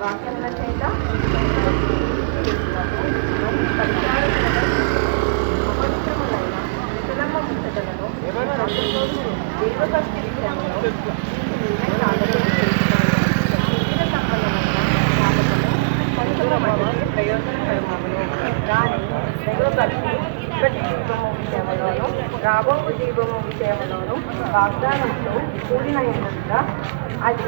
వాక్యముల చేత అపవిత్రములైన వికలమ ముచ్చటలను దేవభక్తి విషయంలో ప్రయోజనకరములు కానీ దైవభక్తి ఇప్పటి జీవము విషయంలోను రాబో జీవము విషయంలోను వాగ్దానంతో కూడిన ఉన్నంత అది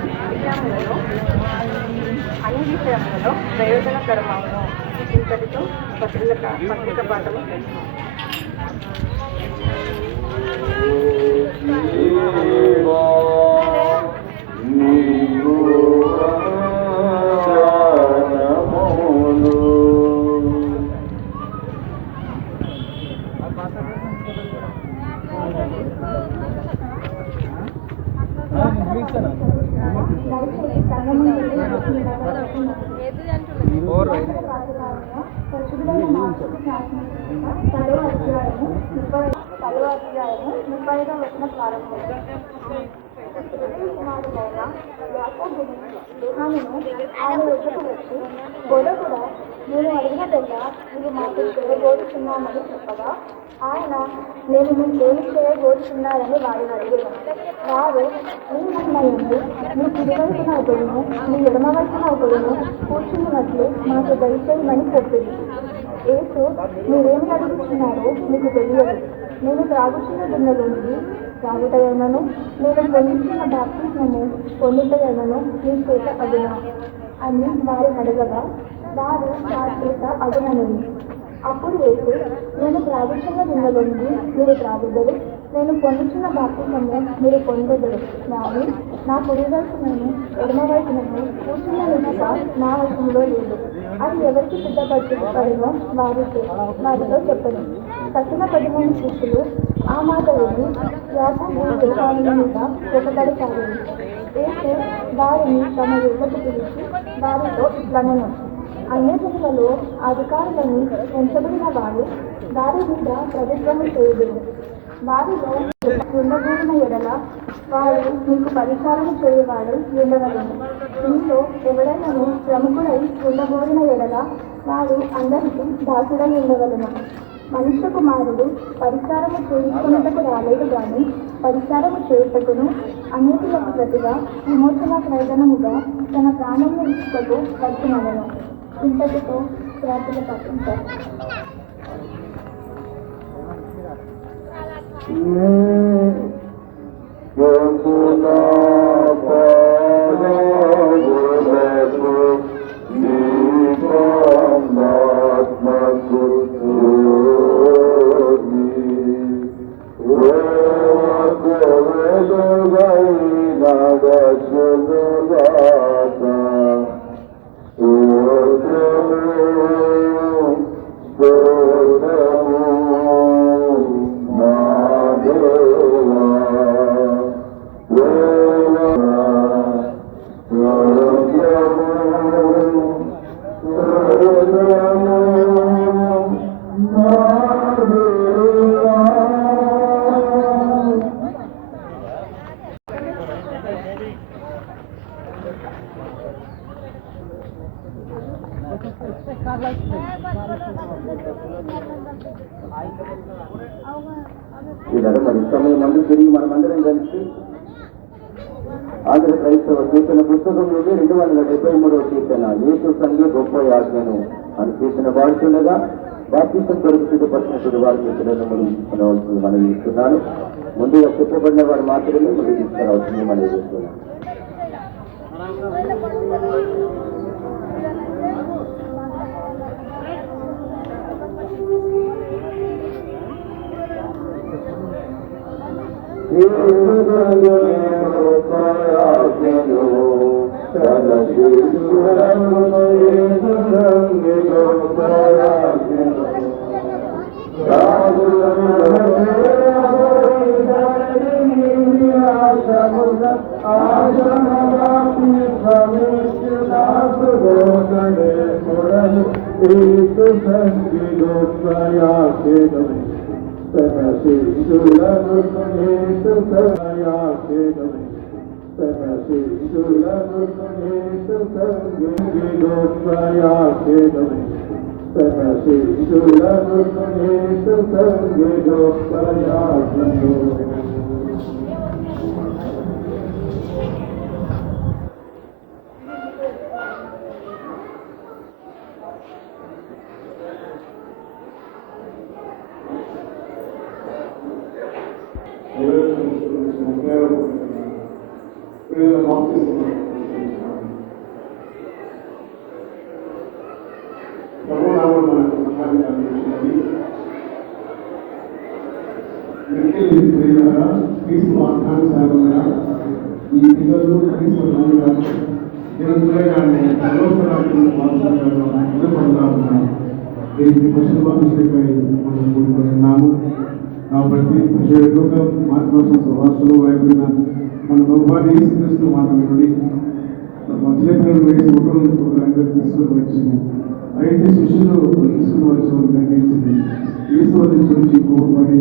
అన్ని విషయములలో ప్రయోజనకరమవును. ఇంతటితో పత్రిక పాఠము చేస్తాం. బోధకుడా, నేను అడిగినదల్లా మీరు మాకు చేయబోతున్నామని చెప్పగా ఆయన నేను మీకేమి చేయబోతున్నారని వారిని అడిగాను. వారు మీ మహిమయందు మీ కుడివైపున ఒకడును మీ ఎడమవైపున ఒకడును కూర్చున్నట్లు మాకు దయచేయమని చెప్పింది. యేసు, మీరేమి అడుగుతున్నారో మీకు తెలియదు. నేను త్రాగుచున్న గిన్నెలోనిది త్రాగుటయనను నేను పొందుతున్న బాప్తిస్మము పొందుటయనను మీ చేత అగునా అని వారిని అడగగా వారు వారి చేత అగునని. అప్పుడు యేసు, నేను త్రాగుచున్న గిన్నెలోనిది మీరు త్రాగుదరు, నేను పొందుతున్న బాప్తిస్మము మీరు పొందెదరు కానీ నా కుడి వైపునను ఎడమ వైపునను కూర్చున్న నిమిష నా వశంలో లేదు. అది ఎవరికి సిద్ధపరచబడినో వారితో చెప్పను. తక్కిన 10 శిష్యులు ఆ మాట విని యాకోబు యోహానుల మీద కోపపడసాగారు. యేసు వారిని తమ యుద్ధకు పిలిచి వారితో ఇట్లనెను, అన్యజనులలో అధికారులను ఉంచబడిన వారు వారి మీద ప్రభుత్వము చేయుదురు. వారిలో ఉండబోయిన ఎడల వారు మీకు పరిచారము చేయవాడు ఉండవలను. ఇంట్లో ఎవరైనాను ప్రముఖుడై ఉండబోయిన ఎడల వారు అందరికీ దాసుడై ఉండవలను. మనుష్య కుమారుడు పరిచారము చేయించుకున్నటకు రాలేదు కానీ పరిచారము చేయుటకును అన్నిటిలకు ప్రతిగా విమోచన ప్రయోజనముగా తన ప్రాణమును ఇచ్చుటకు వచ్చునను. ఇంతటితో ప్రార్థన పట్టించారు. మరి సమయం మంది తిరిగి మనమందరం కలిసి ఆంధ్ర క్రైస్తవ కీర్తన పుస్తకంలోని 273వ కీర్తన యేసు సంఘ గొప్ప యాజ్ఞను అని కీర్తన పాడుతుండగా బాప్తిసం కొరకు సిద్ధపరిచినటువంటి వారి మిత్రులను మనం ఇస్తున్నాను. ముందుగా చెప్పబడిన వారు మాత్రమే ముందు తీసుకురావాల్సింది మనం చేస్తున్నాం. ఈ పిల్లలు ఉన్నాము కాబట్టి సువాసలు వైపున మన ప్రభువాన్ని యేసుక్రీస్తు మాట నుండి చిన్నపిల్లలు వేసి అందరూ తీసుకుని వచ్చింది. అయితే శిష్యులు తీసుకుని వచ్చి ఖండించింది. ఈశ్వరించి కోపడి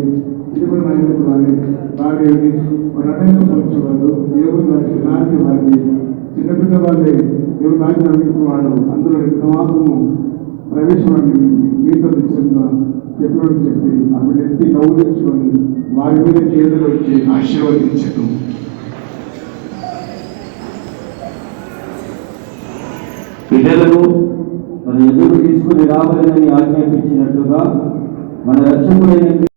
ఇటువంటి నాయకులు వారి అటంకం పరిచేవాళ్ళు దేవుడు దానికి ఇలాంటి వారిని చిన్నపిల్ల వాళ్ళే దేవుడు దానికి అనుకున్నాడు. అందులో ఎంత మాత్రము ప్రవేశవాడిని మీతో నిశ్చయంగా చెప్పినట్టు చెప్పి ఆమె ఎత్తి గౌరవించుకొని వారి మీద చేతులు వచ్చి ఆశీర్వదించడం. బిడ్డలను మన ఎదురు తీసుకుని రావాలని ఆజ్ఞాపించినట్లుగా మన రక్షకుడైన